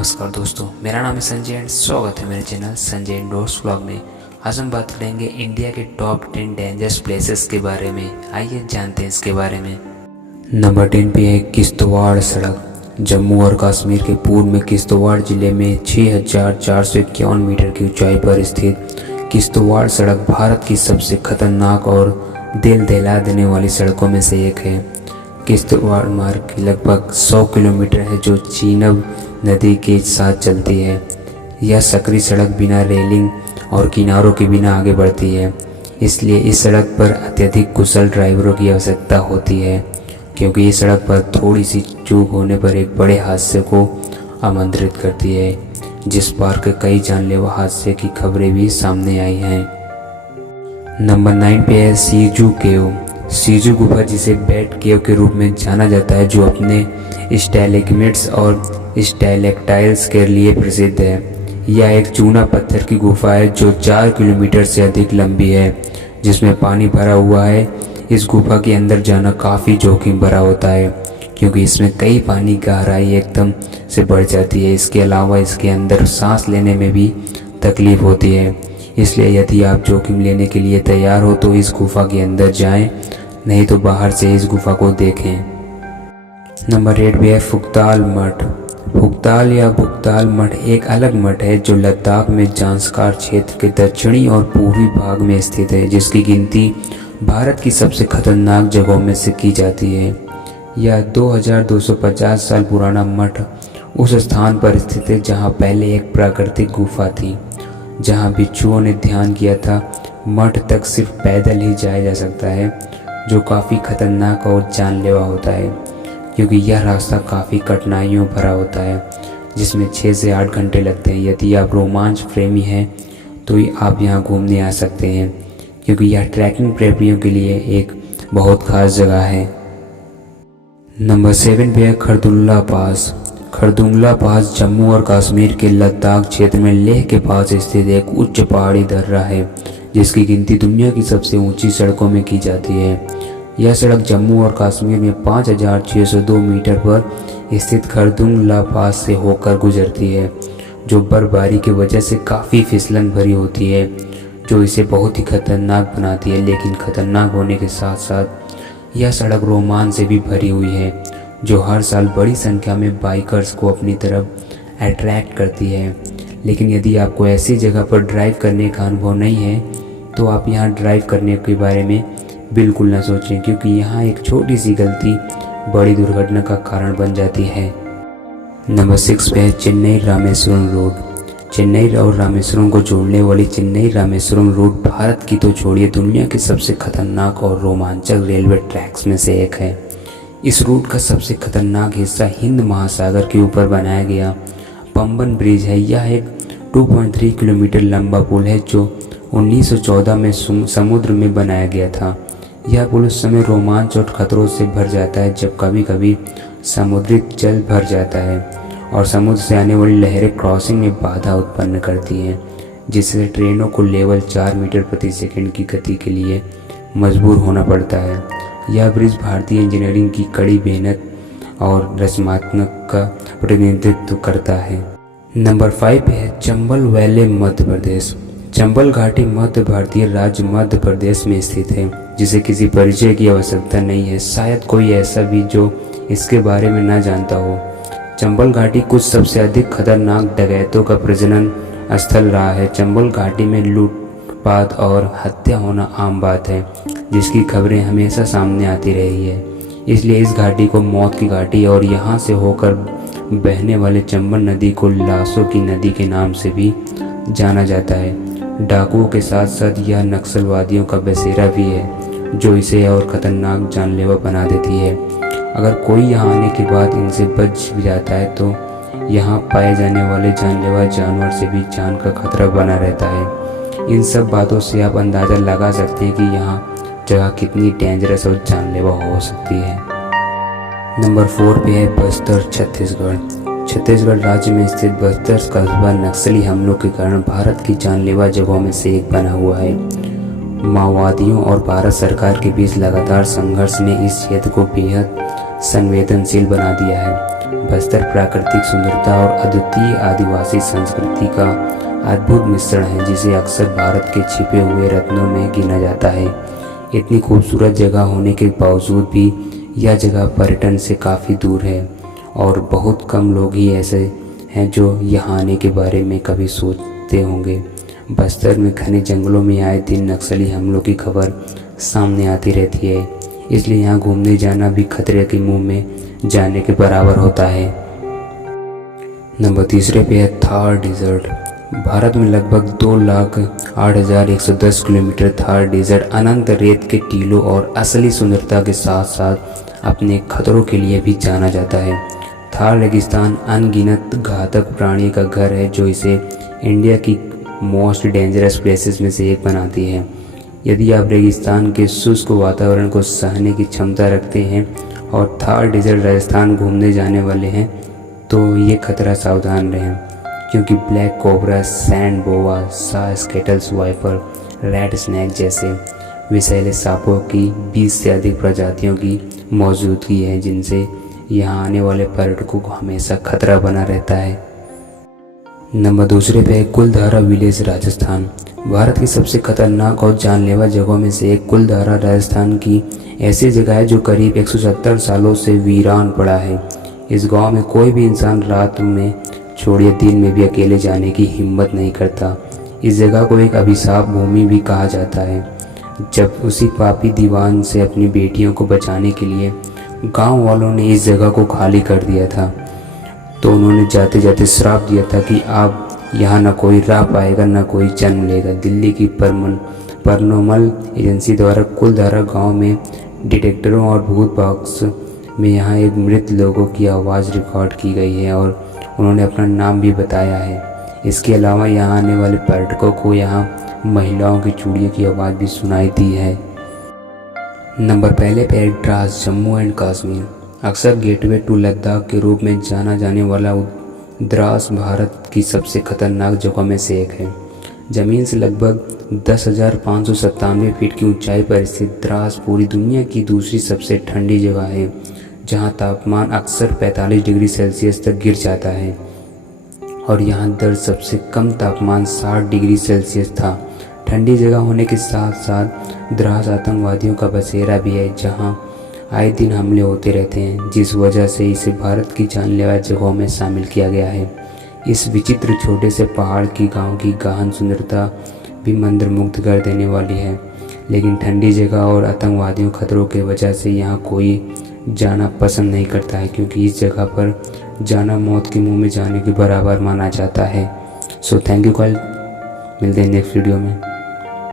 नमस्कार दोस्तों, मेरा नाम है संजय एंड स्वागत है मेरे चैनल संजय इंडोर्स व्लॉग में। आज हम बात करेंगे इंडिया के टॉप 10 डेंजरस प्लेसेस के बारे में। आइए जानते हैं इसके बारे में। नंबर 10 पे है किश्तवाड़ सड़क। जम्मू और कश्मीर के पूर्व में किश्तवाड़ जिले में 6451 मीटर की ऊंचाई पर स्थित किश्तवाड़ सड़क भारत की सबसे खतरनाक और दिल दहला देने वाली सड़कों में से एक है। किश्तवाड़ मार्ग लगभग 100 किलोमीटर है जो चीनाब नदी के साथ चलती है। यह सकरी सड़क बिना रेलिंग और किनारों के बिना आगे बढ़ती है, इसलिए इस सड़क पर अत्यधिक कुशल ड्राइवरों की आवश्यकता होती है, क्योंकि इस सड़क पर थोड़ी सी चूक होने पर एक बड़े हादसे को आमंत्रित करती है, जिस पर के कई जानलेवा हादसे की खबरें भी सामने आई हैं। नंबर 9 पे है सीजू केव। सीजू गुफा, जिसे बैट केव के रूप में जाना जाता है, जो अपने स्टैलेग्मिट्स और स्टैलेक्टाइल्स के लिए प्रसिद्ध है। यह एक चूना पत्थर की गुफा है जो 4 किलोमीटर से अधिक लंबी है, जिसमें पानी भरा हुआ है। इस गुफा के अंदर जाना काफ़ी जोखिम भरा होता है, क्योंकि इसमें कई पानी गहराई एकदम से बढ़ जाती है। इसके अलावा इसके अंदर सांस लेने में भी तकलीफ होती है, इसलिए यदि आप जोखिम लेने के लिए तैयार हो तो इस गुफा के अंदर जाएं, नहीं तो बाहर से इस गुफा को देखें। नंबर 8 पे है फुक्ताल मठ। फुक्ताल या भुक्ताल मठ एक अलग मठ है जो लद्दाख में जांस्कार क्षेत्र के दक्षिणी और पूर्वी भाग में स्थित है, जिसकी गिनती भारत की सबसे खतरनाक जगहों में से की जाती है। यह 2250 साल पुराना मठ उस स्थान पर स्थित है जहां पहले एक प्राकृतिक गुफा थी, जहां भिक्षुओं ने ध्यान किया था। मठ तक सिर्फ पैदल ही जाया जा सकता है, जो काफ़ी खतरनाक और जानलेवा होता है, क्योंकि यह रास्ता काफ़ी कठिनाइयों भरा होता है, जिसमें 6 से 8 घंटे लगते हैं। यदि आप रोमांच प्रेमी हैं तो आप यहाँ घूमने आ सकते हैं, क्योंकि यह ट्रैकिंग प्रेमियों के लिए एक बहुत खास जगह है। नंबर 7 पे है खरदुंगला पास। खरदुंगला पास जम्मू और कश्मीर के लद्दाख क्षेत्र में लेह के पास स्थित एक उच्च पहाड़ी दर्रा है, जिसकी गिनती दुनिया की सबसे ऊंची सड़कों में की जाती है। यह सड़क जम्मू और कश्मीर में 5602 मीटर पर स्थित खरदुंगला पास से होकर गुजरती है, जो बर्फबारी की वजह से काफ़ी फिसलन भरी होती है, जो इसे बहुत ही खतरनाक बनाती है। लेकिन खतरनाक होने के साथ साथ यह सड़क रोमांच से भी भरी हुई है, जो हर साल बड़ी संख्या में बाइकर्स को अपनी तरफ अट्रैक्ट करती है। लेकिन यदि आपको ऐसी जगह पर ड्राइव करने का अनुभव नहीं है तो आप यहाँ ड्राइव करने के बारे में बिल्कुल ना सोचें, क्योंकि यहाँ एक छोटी सी गलती बड़ी दुर्घटना का कारण बन जाती है। नंबर 6 पे है चेन्नई रामेश्वरम रोड। चेन्नई और रामेश्वरम को जोड़ने वाली चेन्नई रामेश्वरम रोड भारत की तो छोड़िए, दुनिया के सबसे खतरनाक और रोमांचक रेलवे ट्रैक्स में से एक है। इस रूट का सबसे खतरनाक हिस्सा हिंद महासागर के ऊपर बनाया गया पंबन ब्रिज है। यह एक 2.3 किलोमीटर लंबा पुल है जो 1914 में समुद्र में बनाया गया था। यह पुल उस समय रोमांच और खतरों से भर जाता है जब कभी कभी समुद्री जल भर जाता है और समुद्र से आने वाली लहरें क्रॉसिंग में बाधा उत्पन्न करती हैं, जिससे ट्रेनों को लेवल 4 मीटर प्रति सेकंड की गति के लिए मजबूर होना पड़ता है। यह ब्रिज भारतीय इंजीनियरिंग की कड़ी मेहनत और रचनात्मक का प्रतिनिधित्व करता है। नंबर 5 है चंबल वैली मध्य प्रदेश। चंबल घाटी मध्य भारतीय राज्य मध्य प्रदेश में स्थित है, जिसे किसी परिचय की आवश्यकता नहीं है। शायद कोई ऐसा भी जो इसके बारे में न जानता हो। चंबल घाटी कुछ सबसे अधिक खतरनाक डकैतों का प्रजनन स्थल रहा है। चंबल घाटी में लूटपाट और हत्या होना आम बात है, जिसकी खबरें हमेशा सामने आती रही है। इसलिए इस घाटी को मौत की घाटी और यहाँ से होकर बहने वाले चंबल नदी को लाशों की नदी के नाम से भी जाना जाता है। डाकुओं के साथ साथ यह नक्सलवादियों का बसेरा भी है, जो इसे और खतरनाक जानलेवा बना देती है। अगर कोई यहाँ आने के बाद इनसे बच भी जाता है तो यहाँ पाए जाने वाले जानलेवा जानवर से भी जान का खतरा बना रहता है। इन सब बातों से आप अंदाज़ा लगा सकते हैं कि यहाँ जगह कितनी डेंजरस और जानलेवा हो सकती है। नंबर 4 पे है बस्तर छत्तीसगढ़। छत्तीसगढ़ राज्य में स्थित बस्तर कस्बा नक्सली हमलों के कारण भारत की जानलेवा जगहों में से एक बना हुआ है। माओवादियों और भारत सरकार के बीच लगातार संघर्ष ने इस क्षेत्र को बेहद संवेदनशील बना दिया है। बस्तर प्राकृतिक सुंदरता और अद्वितीय आदिवासी संस्कृति का अद्भुत मिश्रण है, जिसे अक्सर भारत के छिपे हुए रत्नों में गिना जाता है। इतनी खूबसूरत जगह होने के बावजूद भी यह जगह पर्यटन से काफ़ी दूर है और बहुत कम लोग ही ऐसे हैं जो यहाँ आने के बारे में कभी सोचते होंगे। बस्तर में घने जंगलों में आए दिन नक्सली हमलों की खबर सामने आती रहती है, इसलिए यहाँ घूमने जाना भी खतरे के मुंह में जाने के बराबर होता है। नंबर 3 पे है थार डेजर्ट। भारत में लगभग 2,08,110 किलोमीटर थार डेजर्ट अनंत रेत के टीलों और असली सुंदरता के साथ साथ अपने खतरों के लिए भी जाना जाता है। थार रेगिस्तान अनगिनत घातक प्राणियों का घर है, जो इसे इंडिया की मोस्ट डेंजरस प्लेसेस में से एक बनाती है। यदि आप रेगिस्तान के शुष्क वातावरण को सहने की क्षमता रखते हैं और थार डेजर्ट राजस्थान घूमने जाने वाले हैं, तो ये खतरा सावधान रहें, क्योंकि ब्लैक कोबरा, सैंड बोआ, सा स्केटल्स वाइपर, रेड स्नैक जैसे विषैले सांपों की 20 से अधिक प्रजातियों की मौजूदगी है, जिनसे यहाँ आने वाले पर्यटकों को हमेशा खतरा बना रहता है। नंबर 2 पे है कुलधारा विलेज, राजस्थान। भारत की सबसे खतरनाक और जानलेवा जगहों में से एक कुलधारा राजस्थान की ऐसी जगह है जो करीब 170 सालों से वीरान पड़ा है। इस गांव में कोई भी इंसान रात में छोड़िए दिन में भी अकेले जाने की हिम्मत नहीं करता। इस जगह को एक अभिशाप भूमि भी कहा जाता है। जब उसी पापी दीवान से अपनी बेटियों को बचाने के लिए गांव वालों ने इस जगह को खाली कर दिया था, तो उन्होंने जाते जाते श्राप दिया था कि अब यहाँ न कोई रह पाएगा, न कोई जन्म लेगा। दिल्ली की पैरानॉर्मल एजेंसी द्वारा कुलधारा गांव में डिटेक्टरों और भूत बॉक्स में यहाँ एक मृत लोगों की आवाज़ रिकॉर्ड की गई है और उन्होंने अपना नाम भी बताया है। इसके अलावा यहाँ आने वाले पर्यटकों को यहाँ महिलाओं की चूड़ियों की आवाज़ भी सुनाई दी है। नंबर 1 पे द्रास, जम्मू एंड कश्मीर। अक्सर गेटवे टू लद्दाख के रूप में जाना जाने वाला द्रास भारत की सबसे खतरनाक जगहों में से एक है। ज़मीन से लगभग 10,597 फीट की ऊंचाई पर स्थित द्रास पूरी दुनिया की दूसरी सबसे ठंडी जगह है, जहां तापमान अक्सर 45 डिग्री सेल्सियस तक गिर जाता है और यहां दर्ज सबसे कम तापमान 60 डिग्री सेल्सियस था। ठंडी जगह होने के साथ साथ द्रास आतंकवादियों का बसेरा भी है, जहां आए दिन हमले होते रहते हैं, जिस वजह से इसे भारत की जानलेवा जगहों में शामिल किया गया है। इस विचित्र छोटे से पहाड़ की गांव की गहन सुंदरता भी मंत्रमुग्ध कर देने वाली है, लेकिन ठंडी जगह और आतंकवादियों खतरों की वजह से यहाँ कोई जाना पसंद नहीं करता है, क्योंकि इस जगह पर जाना मौत के मुंह में जाने के बराबर माना जाता है। सो थैंक यू, कल मिलते हैं नेक्स्ट वीडियो में।